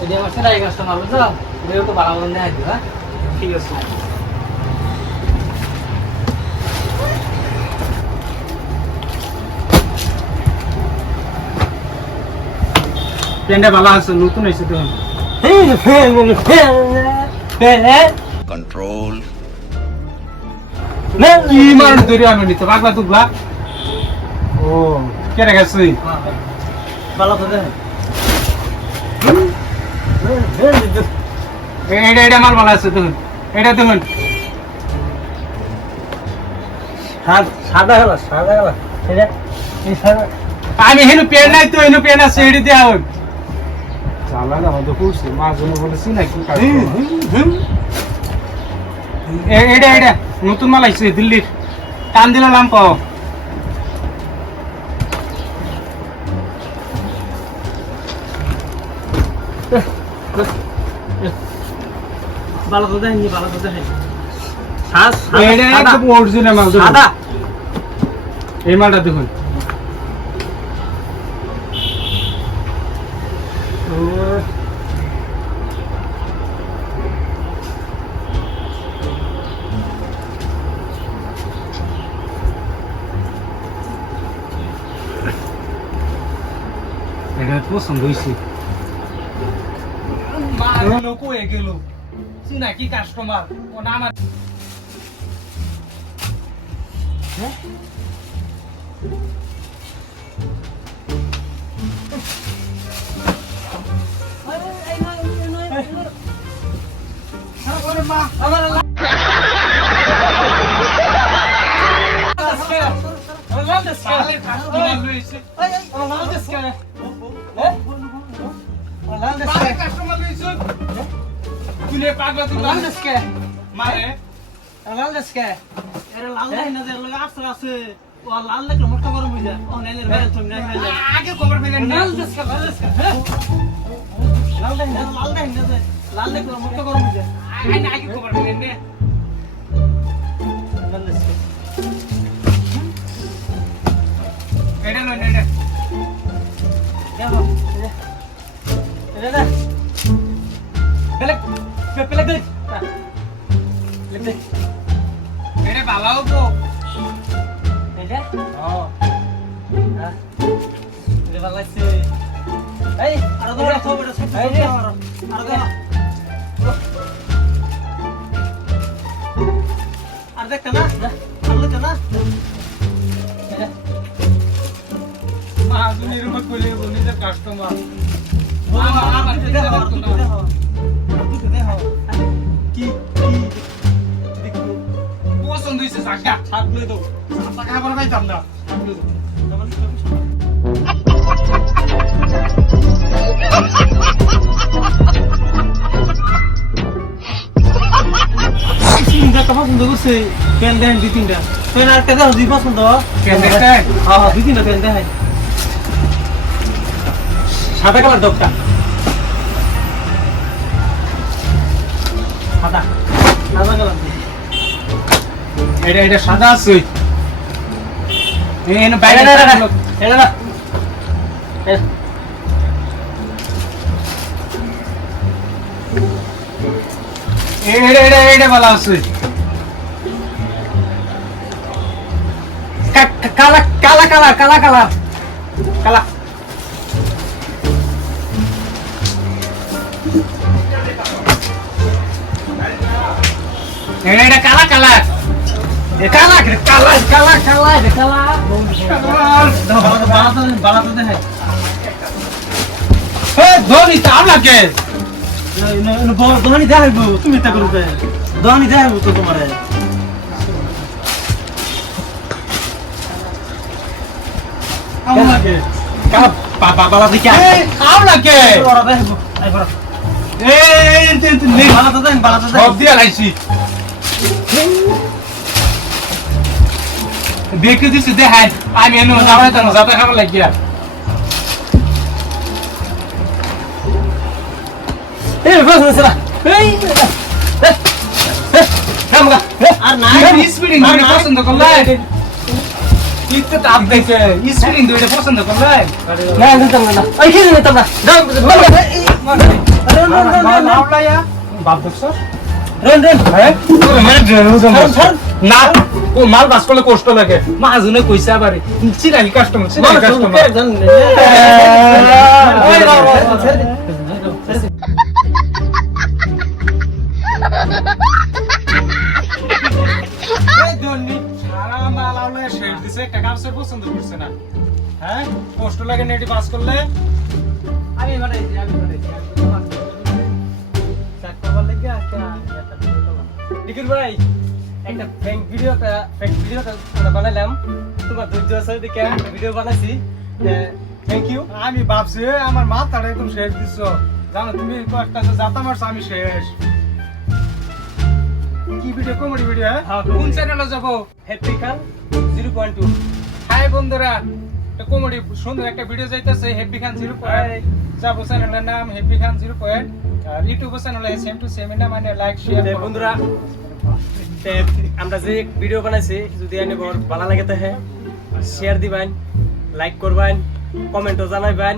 এই যে আমার সেলাই কাস্টমার বুঝছো এও তো ভালো মন্দ দেখাই দিও হ্যাঁ ঠিক আছে পেন্ডা ভালো আছে নতুন হইছে তো control না ই মার ধরে আমি নিতে পাগলা তুগলা ও কেটে গেছে ভালো তো দেখ এটা মাল ভালো আছে দেখুন এটা দেখুন সাদা গেল এটা এই সাদা আমি হেনু পেন নাই তো হেনু পেন আছে এডি দেয়া হোক চালা না হয়তো করছে মা জন্য বলেছি না কি কাজ এটা নতুন মাল আইছে দিল্লির টান দিলাম পাও ভালো তো দেখেন এটা একদম অরিজিনাল মাল সাদা এই মালটা দেখুন এটা পছন্দ হয়েছে লোক হয়ে গেল চিনা কি কাস্টমার ও না আমার আর দেখতে না কাস্টমার পছন্দ হয়েছে থাকলে তো টাকা করে পাইতাম না পছন্দ করছে প্যান্ট দেখেন দুই তিনটা প্যান্ট আর টাকা দুই পছন্দ হ্যাঁ দুই তিনটা প্যান্ট দেখেন সাদা কালার ডকটা সাদা কালার এটা সাদা আছে বাইরে এটা ভালো আছে কালা কালা কালা কালা কালা কালা এটা কালা কালার কালা কালা কালা কালা কালা বালাতে দেখে ধোনি তো আপনাকে দোহানি দেখাইব তুমি তা করবে দোহানি দেখাইব তো তোমার আপনাকে বালা দিকে আপনাকে ওরা দেখাইব বালাতে দেন সব দিয়ে লাইছি দেখে দিছি দেখাই আমি এনে যাওয়াই তো যাতা খাবার লাগিয়া বস বসরা আর নাই স্পিডিং পছন্দ করলে ইতে তাপ দেখে স্প্রিং দুইটা পছন্দ করলেন না দিতাম না ওই কি নিতাম না দাও মাওলায়া বাপ দেখছো রন রন হ্যাঁ ছাড়। না ও মাল বাস করলে কষ্ট লাগে মাহাজনে কইছে আবার চিরালি কাস্টমার চিরালি কাস্টমার সারা মাল আউলে শেড দিছে একটা কাপসের পছন্দ করছে না হ্যাঁ কষ্ট লাগে নেটি পাস করলে আমি বানাইছি চারটা বল লাগে একটা নিখিল ভাই একটা ফেক ভিডিওটা বানাইলাম তোমার ধৈর্য আছে দেখে একটা ভিডিও বানাইছি থ্যাংক ইউ আমি ভাবছি আমার মাথাটা একদম শেষ দিচ্ছ জানো তুমি কয়েকটা যাতা মারছো আমি শেষ কি ভিডিও কমেডি ভিডিও হ্যাঁ, কোন comedy। চ্যানেলে যাবো হ্যাপি খান 0.2 হাই বন্ধুরা একটা কমেডি সুন্দর একটা ভিডিও যাইতেছে হ্যাপি খান 0 যাবো চ্যানেলের নাম হ্যাপি খান 0 আর ইউটিউব চ্যানেলে সেম টু সেম না মানে লাইক শেয়ার বন্ধুরা আমরা যে ভিডিও বানাইছি যদি আনি ভালো লাগে তাহে শেয়ার দিবেন লাইক করবেন কমেন্টও জানাইবেন